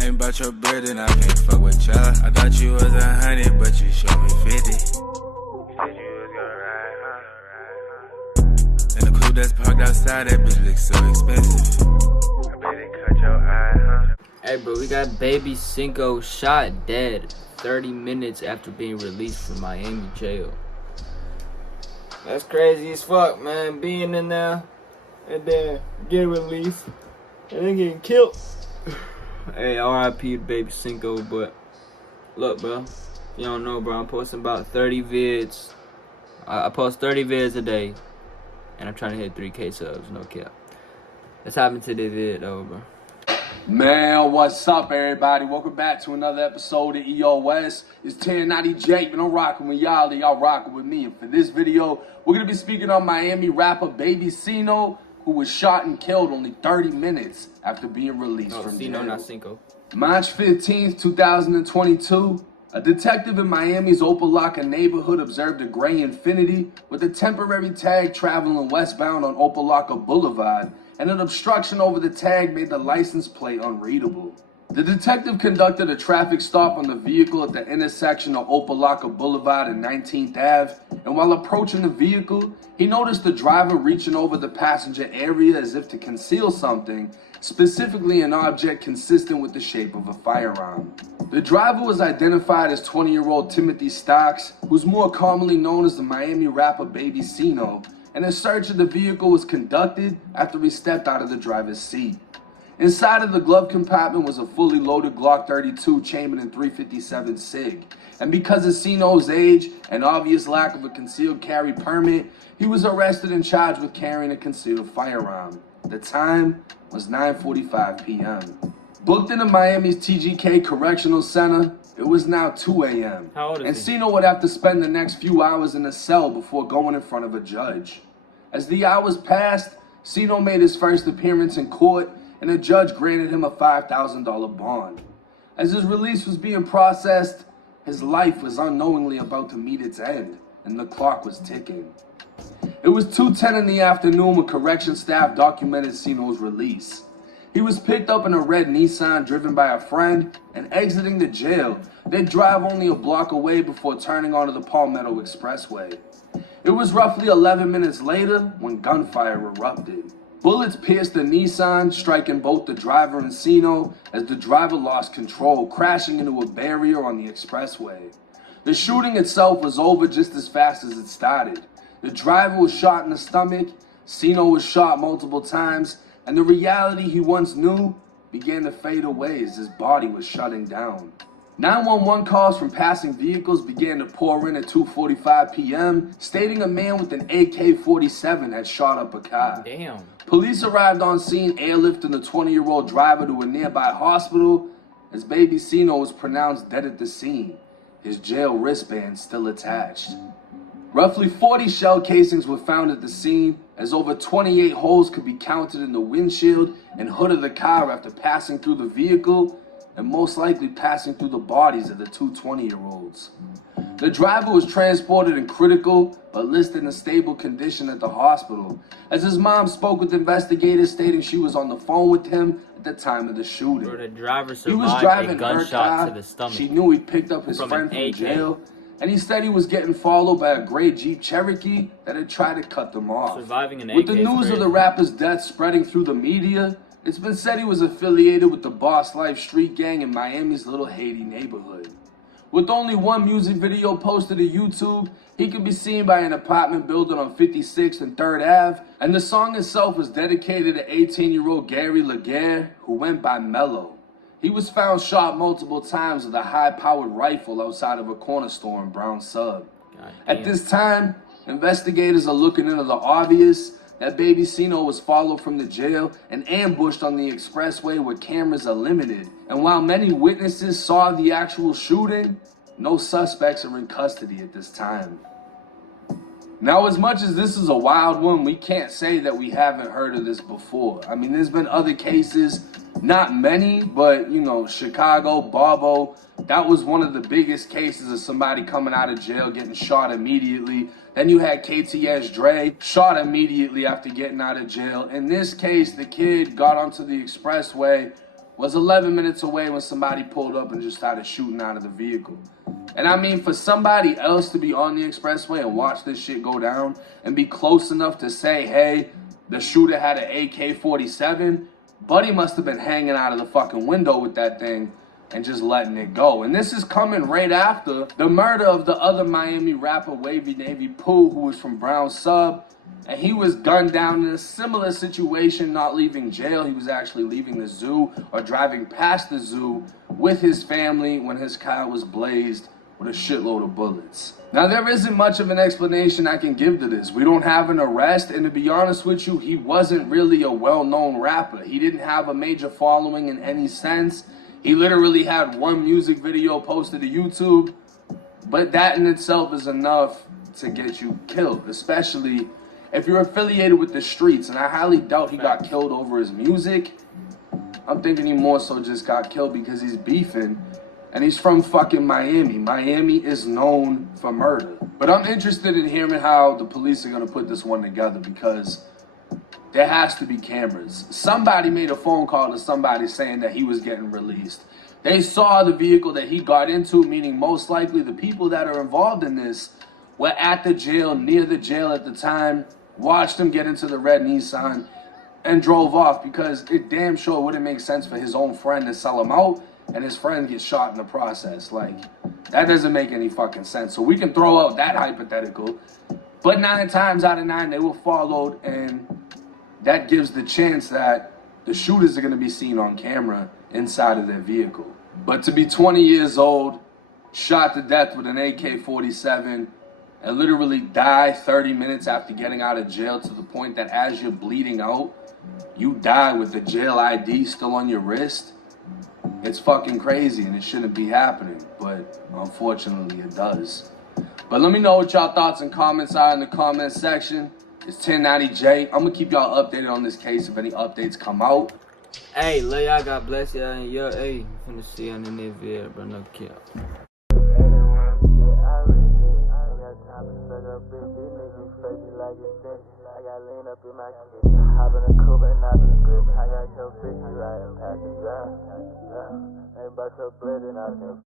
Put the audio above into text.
Ain't about your bread and I can't fuck with ya. I thought you was 100, but you showed me 50. You said you was gonna ride, huh? And the coupe that's parked outside, that bitch looks so expensive. I bet it cut your eye, huh? Hey bro, we got baby Cino shot dead 30 minutes after being released from Miami jail. That's crazy as fuck, man. Being in there and then getting released and then getting killed. Hey, R.I.P. to baby Cino, but look, bro, you don't know, bro. I'm posting about 30 vids. I post 30 vids a day, and I'm trying to hit 3K subs, no cap. Let's hop into this vid, though, bro. Man, what's up, everybody? Welcome back to another episode of EOS. It's 1090 Jake, and I'm rocking with y'all, and y'all rocking with me. And for this video, we're going to be speaking on Miami rapper baby Cino, who was shot and killed only 30 minutes after being released from jail. Cino, not Cinco. March 15th, 2022, a detective in Miami's Opelika neighborhood observed a gray Infiniti with a temporary tag traveling westbound on Opelika Boulevard, and an obstruction over the tag made the license plate unreadable. The detective conducted a traffic stop on the vehicle at the intersection of Opelika Boulevard and 19th Ave, and while approaching the vehicle, he noticed the driver reaching over the passenger area as if to conceal something, specifically an object consistent with the shape of a firearm. The driver was identified as 20-year-old Timothy Stocks, who's more commonly known as the Miami rapper baby Cino, and a search of the vehicle was conducted after he stepped out of the driver's seat. Inside of the glove compartment was a fully loaded Glock 32 chambered in .357 SIG, and because of Cino's age and obvious lack of a concealed carry permit, he was arrested and charged with carrying a concealed firearm. The time was 9:45 p.m. Booked into Miami's TGK Correctional Center, it was now 2 a.m. How old is and he? Cino would have to spend the next few hours in a cell before going in front of a judge. As the hours passed, Cino made his first appearance in court, and a judge granted him a $5,000 bond. As his release was being processed, his life was unknowingly about to meet its end, and the clock was ticking. It was 2:10 in the afternoon when correction staff documented Cino's release. He was picked up in a red Nissan driven by a friend, and exiting the jail, they'd drive only a block away before turning onto the Palmetto Expressway. It was roughly 11 minutes later when gunfire erupted. Bullets pierced the Nissan, striking both the driver and Cino as the driver lost control, crashing into a barrier on the expressway. The shooting itself was over just as fast as it started. The driver was shot in the stomach, Cino was shot multiple times, and the reality he once knew began to fade away as his body was shutting down. 911 calls from passing vehicles began to pour in at 2:45 p.m., stating a man with an AK-47 had shot up a car. Damn. Police arrived on scene, airlifting the 20-year-old driver to a nearby hospital as baby Cino was pronounced dead at the scene, his jail wristband still attached. Roughly 40 shell casings were found at the scene, as over 28 holes could be counted in the windshield and hood of the car after passing through the vehicle, and most likely passing through the bodies of the two 20-year-olds. The driver was transported in critical but listed in stable condition at the hospital, as his mom spoke with investigators stating she was on the phone with him at the time of the shooting. Bro, the driver He was survived driving a her gunshot car. to the stomach. She knew he picked up his From friend an from AK. jail, and he said he was getting followed by a gray Jeep Cherokee that had tried to cut them off. Surviving an With the AK is news of crazy. the rapper's death spreading through the media, it's been said he was affiliated with the Boss Life street gang in Miami's Little Haiti neighborhood. With only one music video posted to YouTube, he can be seen by an apartment building on 56th and 3rd Ave, and the song itself was dedicated to 18-year-old Gary Laguerre, who went by Mello. He was found shot multiple times with a high-powered rifle outside of a corner store in Brown Sub. At this time, investigators are looking into the obvious, that baby Cino was followed from the jail and ambushed on the expressway where cameras are limited. And while many witnesses saw the actual shooting, no suspects are in custody at this time. Now, as much as this is a wild one, we can't say that we haven't heard of this before. I mean, there's been other cases, not many, but, you know, Chicago, Bobo, that was one of the biggest cases of somebody coming out of jail, getting shot immediately. Then you had KTS Dre, shot immediately after getting out of jail. In this case, the kid got onto the expressway, was 11 minutes away when somebody pulled up and just started shooting out of the vehicle. And I mean, for somebody else to be on the expressway and watch this shit go down and be close enough to say, hey, the shooter had an AK-47, Buddy must have been hanging out of the fucking window with that thing and just letting it go. And this is coming right after the murder of the other Miami rapper, Wavy Navy Pooh, who was from Brown Sub. And he was gunned down in a similar situation, not leaving jail. He was actually leaving the zoo or driving past the zoo with his family when his car was blazed with a shitload of bullets. Now, there isn't much of an explanation I can give to this. We don't have an arrest, and to be honest with you, he wasn't really a well-known rapper. He didn't have a major following in any sense. He literally had one music video posted to YouTube, but that in itself is enough to get you killed, especially if you're affiliated with the streets, and I highly doubt he got killed over his music. I'm thinking he more so just got killed because he's beefing, and he's from fucking Miami. Miami is known for murder. But I'm interested in hearing how the police are gonna put this one together, because there has to be cameras. Somebody made a phone call to somebody saying that he was getting released. They saw the vehicle that he got into, meaning most likely the people that are involved in this were at the jail, near the jail at the time, watched him get into the red Nissan, and drove off, because it damn sure wouldn't make sense for his own friend to sell him out and his friend gets shot in the process. Like, that doesn't make any fucking sense. So we can throw out that hypothetical, but 9 times out of 9 they were followed, and that gives the chance that the shooters are going to be seen on camera inside of their vehicle. But to be 20 years old, shot to death with an AK-47, and literally die 30 minutes after getting out of jail, to the point that as you're bleeding out, you die with the jail ID still on your wrist, it's fucking crazy, and it shouldn't be happening, but unfortunately it does. But let me know what y'all thoughts and comments are in the comment section. It's 1090J. I'm gonna keep y'all updated on this case if any updates come out. Hey, love y'all, God bless y'all, and yo, hey, finna see y'all in this video, bro, no cap. I got lean up in my kitchen, hop in a coupe and not the grip. I got your bitch riding past the drive. Ain't about your blood and I can